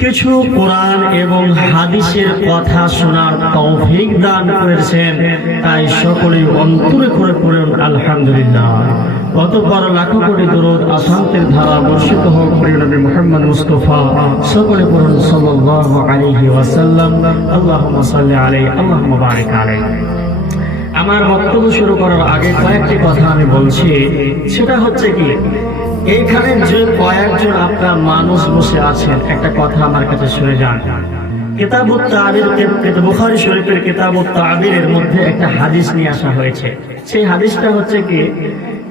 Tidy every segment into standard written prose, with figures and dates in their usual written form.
কিছু কোরআন এবং হাদিসের কথা শোনার তৌফিক দান করেছেন, তাই সকলেই অন্তরে করে পড়ুন আলহামদুলিল্লাহ। অতঃপর লাখো কোটি দরুদ আসান্তের ধারা বর্ষিত হোক প্রিয় নবী মুহাম্মদ মুস্তাফা, সকলে পড়ুন সাল্লাল্লাহু আলাইহি ওয়াসাল্লাম। আল্লাহুম্মা সাল্লি আলাইহি, আল্লাহুম্মা বারিক আলাইহি। আমার বক্তব্য শুরু করার আগে কয়েকটি কথা আমি বলছি, সেটা হচ্ছে কি, এইখানে যে কয়েকজন আপনার মানুষ বসে আছেন, একটা কথা আমার কাছে শুনে যান। কিতাবুত তা'বীর, বুখারী শরীফের কিতাবুত তা'বীরের মধ্যে একটা হাদিস নিয়ে আসা হয়েছে। সেই হাদিসটা হচ্ছে কি,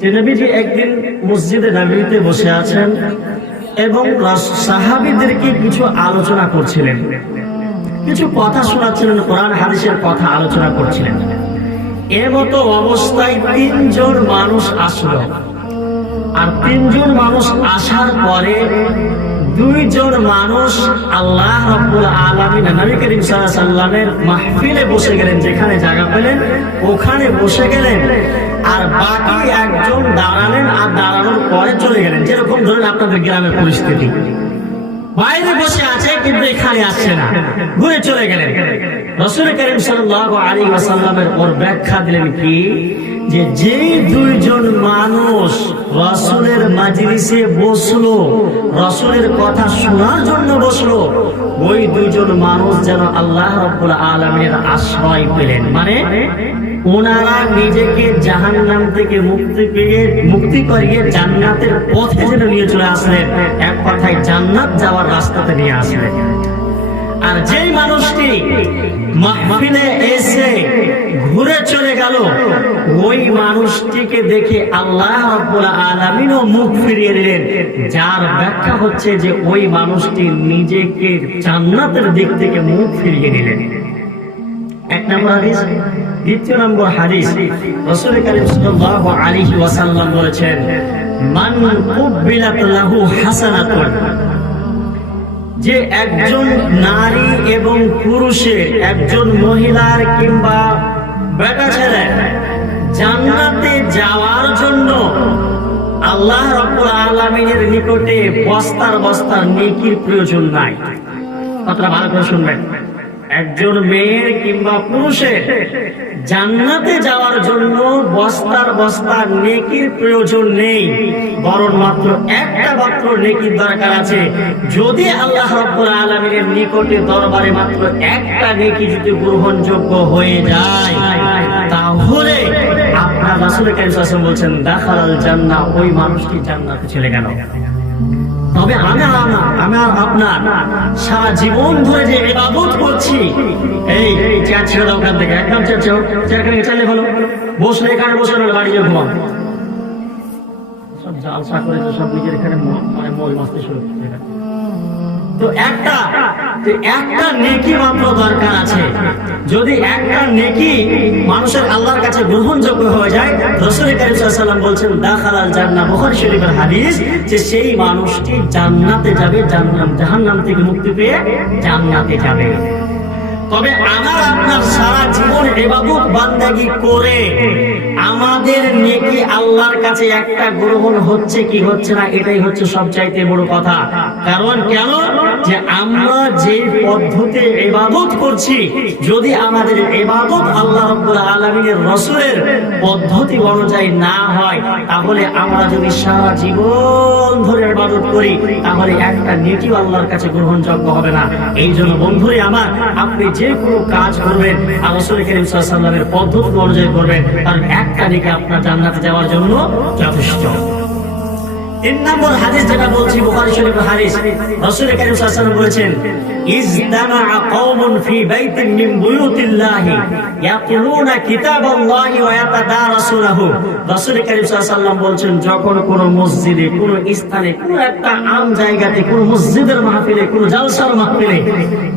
যে নবীজি একদিন মসজিদে নববীতে বসে আছেন এবং সাহাবীদেরকে কিছু আলোচনা করছিলেন, কিছু কথা শোনাচ্ছিলেন, কোরআন হাদিসের কথা আলোচনা করছিলেন। এমতো অবস্থায় তিনজন মানুষ আসলো, আর তিনজন মানুষ আসার পরে দুইজন মানুষ আল্লাহ রাব্বুল আলামিন নবী করিম সাল্লাল্লাহু আলাইহি ওয়াসাল্লামের মাহফিলে বসে গেলেন, যেখানে জায়গা পেলেন ওখানে বসে গেলেন, আর বাকি একজন দাঁড়ালেন, আর দাঁড়ানোর পরে চলে গেলেন। যেরকম ধরেন আপনাদের গ্রামের পরিস্থিতি, বাইরে বসে আছে কিন্তু এখানে আসছে না, ঘুরে চলে গেলেন। রাসূল করিম সাল্লাল্লাহু আলাইহি ওয়াসাল্লামের ওর ব্যাখ্যা দিলেন কি, যে যেই দুইজন মানুষ রাসূলের মাজলিসে বসলো, রাসূলের কথা শোনার জন্য বসলো, ওই দুইজন মানুষ যেন আল্লাহ রাব্বুল আলামিনের আশ্রয় পেলেন। মানে ওনারা নিজেকে জাহান্নাম থেকে মুক্তি করিয়ে জান্নাতের পথে যেন নিয়ে চলে আসলেন, এক কথায় জান্নাত যাওয়ার রাস্তাতে নিয়ে আসলেন। আর যেই মানুষটি মাহফিলে এসে ঘুরে চলে গেল, ওই মানুষটিকে দেখে আল্লাহ রাব্বুল আলামিনও মুখ ফিরিয়ে দিলেন, যার ব্যাখ্যা হচ্ছে যে ওই মানুষটি নিজেকে জান্নাতের দিক থেকে মুখ ফিরিয়ে নিলেন। এক নম্বর হাদিস। দ্বিতীয় নম্বর হাদিস, রাসূল করিম সাল্লাল্লাহু আলাইহি ওয়াসাল্লাম বলেছেন, মান কুবিলাত লাহু হাসানাতুন, যে একজন নারী এবং পুরুষের, একজন মহিলার কিংবা বেটা ছেলে জান্নাতে যাওয়ার জন্য আল্লাহ রাব্বুল আলামিনের নিকটে বস্তার বস্তার নেকির প্রয়োজন নাই। কথাটা ভালো করে শুনবেন। একজন মেয়ের কিংবা পুরুষের জান্নাতে যাওয়ার জন্য বস্তার বস্তার নেকির প্রয়োজন নেই, বরং মাত্র একটা মাত্র নেকির দরকার আছে। যদি আল্লাহ রাব্বুল আলামিনের নিকটে দরবারে মাত্র একটা নেকি যদি গ্রহণযোগ্য হয়ে যায়, তাহলে আপনার রাসূল করিম সাল্লাল্লাহু আলাইহি ওয়াসাল্লাম বলছেন, দাখালাল জান্নাহ, ওই মানুষটি জান্নাতে চলে গেল। তবে আমি আর আপনার সারা জীবন ধরে যে ইবাদত করছি, এই চেয়ার ছেড়ে দাও ওখান থেকে, একদম চেয়ারখানে চাইলে ভালো, বসলে এখানে বসে রইলে বাড়ি গিয়ে ঘুমাও। সব জালসা করে সব নিজের এখানে মানে মল মাস্তি শুরু করতে। তো একটা নেকি মাত্র দরকার আছে। যদি একটা নেকি মানুষের আল্লাহর কাছে গ্রহণযোগ্য হয়ে যায়, রাসূল করিম সাল্লাল্লাহু আলাইহি ওয়াসাল্লাম বলছেন, দাখালাল জান্নাহ, বুখারী শরীফের হাদিস, যে সেই মানুষটি জান্নাতে যাবে, জাহান্নাম থেকে মুক্তি পেয়ে জান্নাতে যাবে। তবে আমার আপনার সারা জীবন ইবাদত বান্দাগি করে আমাদের নেকি আল্লাহর কাছে একটা গ্রহণ হচ্ছে কি হচ্ছে না, এটাই হচ্ছে সবচাইতে বড় কথা। কারণ কেন, যে আমরা যে পদ্ধতিতে ইবাদত করছি, যদি আমাদের ইবাদত আল্লাহ রাব্বুল আলামিনের রাসূলের পদ্ধতি অনুযায়ী না হয়, তাহলে আমরা যদি সারা জীবন ধরে ইবাদত করি, তাহলে একটা নেকিও আল্লাহর কাছে গ্রহণযোগ্য হবে না। এই জন্য বন্ধুরে আমার, আপনি যে কোনো কাজ করবেন রাসূল করিম সাল্লাল্লাহু আলাইহি ওয়াসাল্লামের পদ্ধতি অনুযায়ী করবেন, কারণ একটা নেকি আপনার জান্নাতে যাওয়ার জন্য যথেষ্ট। 3 নম্বর হাদিস যেটা বলছি, বুখারী শরীফের হাদিস, রাসূল করিম সাল্লাল্লাহু আলাইহি ওয়াসাল্লাম বলেছেন, ইজতামাআ কওমুন ফি বাইতিন মিন বুয়ুতিল্লাহি ইয়াতলুনা কিতাবাল্লাহি ওয়া ইয়াতাদারাসুনাহু। রাসূল করিম সাল্লাল্লাহু আলাইহি ওয়াসাল্লাম বলছেন, যখন কোন মসজিদে, কোন স্থানে, কোন একটা আম জায়গাতে, কোন মসজিদের মাহফিলে, কোন জালসার মাহফিলে,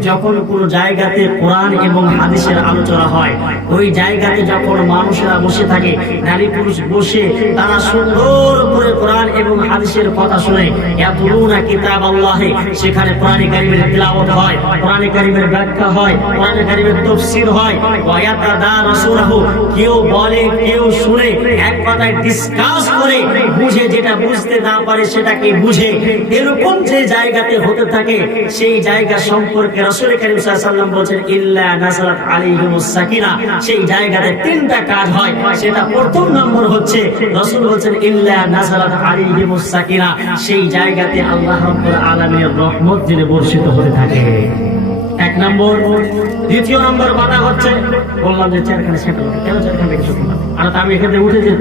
যখন কোন জায়গাতে কোরআন এবং হাদিসের আলোচনা হয়, ওই জায়গাতে যখন মানুষেরা বসে থাকে, নারী পুরুষ বসে, তারা সুন্দর করে কোরআন এবং হাদিসের কথা শুনে ইয়াতুলুনা কিতাবাল্লাহি, সেখানে কোরআনে কারীমের তিলাওয়াত হয়, কোরআনে কারীমের ব্যাখ্যা হয়, কোরআনে কারীমের তাফসীর হয়, ওয়া ইয়াতাদারাসুহু, কেউ বলে কেউ শুনে, এক কথায় ডিসকাস করে, বুঝে, যেটা বুঝতে না পারে সেটাকে বুঝে, এরকম যে জায়গাতে হতে থাকে সেই জায়গা সম্পর্কে রাসূল কারীম সাল্লাল্লাহু আলাইহি ওয়াসাল্লাম বলেন ইল্লা নাযালাত আলাইহিমুস সাকিনা, সেই জায়গাতে তিনটা কাজ হয়। সেটা প্রথম নম্বর হচ্ছে রাসূল বলেন ইল্লা নাযালাত আলাইহিমুস সাকিনা, সেই জায়গাতে আল্লাহ রাব্বুল আলামিনের রহমত যিনি বর্ষিত হতে থাকে। এক নম্বর। দ্বিতীয় নম্বর কথা হচ্ছে, বললাম যে চারখানে সেটা কেন চারখানে আর আমি এখানে উঠে যে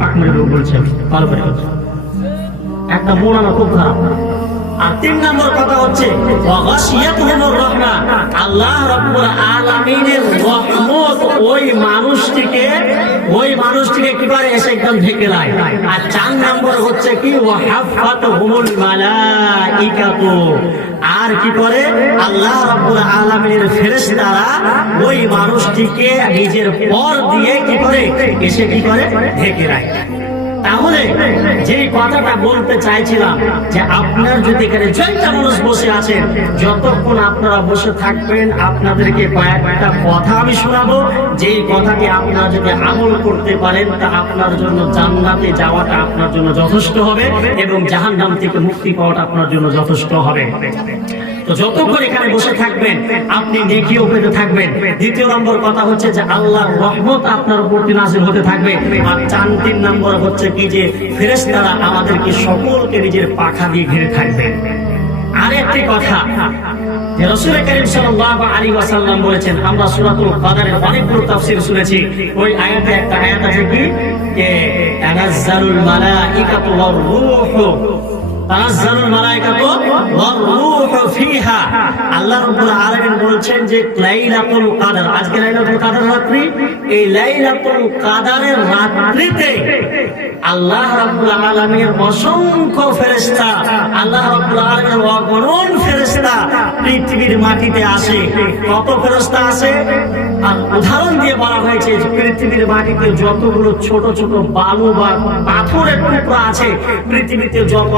পাক মেরে বলছে ভালো করে একটা মন আমার খুব খারাপ। আর তিন নম্বর কথা হচ্ছে ওয়াগাশিয়াতুহুমুর রাহমা, আল্লাহ রাব্বুল আলামিনের রহমত ওই মানুষটিকে কি করে এসে একদম ঢেকে দেয়। আর চার নম্বর হচ্ছে কি ওয়াহাফাতুহুমুল মালাইকাতু, আর কি করে আল্লাহ রাব্বুল আলামিনের ফেরেশতারা ওই মানুষটিকে নিজের পর দিয়ে কি করে এসে কি করে ঢেকে দেয়। তাহলে যে কথাটা বলতে চাইছিলাম যে আপনার যদি এখানে 4টা মানুষ বসে আছেন, যতক্ষণ আপনারা বসে থাকবেন আপনাদেরকে কয়েকটা কথা আমি শোনাবো, যেই কথাকে আপনারা যদি আমল করতে পারেন তা আপনার জন্য জান্নাতে যাওয়াটা আপনার জন্য যথেষ্ট হবে এবং জাহান্নাম থেকে মুক্তি পাওয়াটা আপনার জন্য যথেষ্ট হবে। তো যতক্ষণ এখানে বসে থাকবেন আপনি নেকিও পেতে থাকবেন। দ্বিতীয় নম্বর কথা হচ্ছে যে আল্লাহর রহমত আপনার উপর নাযিল হতে থাকবে। আর 3 নম্বর হচ্ছে কি যে ফেরেশতারা আমাদেরকে সকলকে নিজের পাখা দিয়ে ঘিরে থাকবে। আরেকটি কথা যে রাসূল কারীম সাল্লাল্লাহু আলাইহি ওয়াসাল্লাম বলেছেন, আমরা সূরাতুল কাদারের অনেকগুলো তাফসীর শুনেছি, ওই আয়াতে একটা আয়াত আছে কি যে তানাজ্জালুল মালাইকাতু ওয়ার রূহু, তানাজ্জালুল মালাইকাতু ওয়ার রূহু ফিহা, আল্লাহ রাব্বুল আলামিন বলছেন যে লাইলাতুল কদর, আজকে লাইলাতুল কদর রাত্রি, এই লাইলাতুল কদরের রাত্রিতে আল্লাহ রাব্বুল আলামিনের অসংখ্য ফেরেশতা, আল্লাহ রাব্বুল আলামিনের অগণন ফেরেশতা পৃথিবীর মাটিতে আসে। কত ফেরেশতা আসে? আর উদাহরণ দিয়ে বলা হয়েছে যে পৃথিবীর মাটিতে যতগুলো ছোট ছোট বালু বা পাথরের টুকরা আছে, পৃথিবীতে যত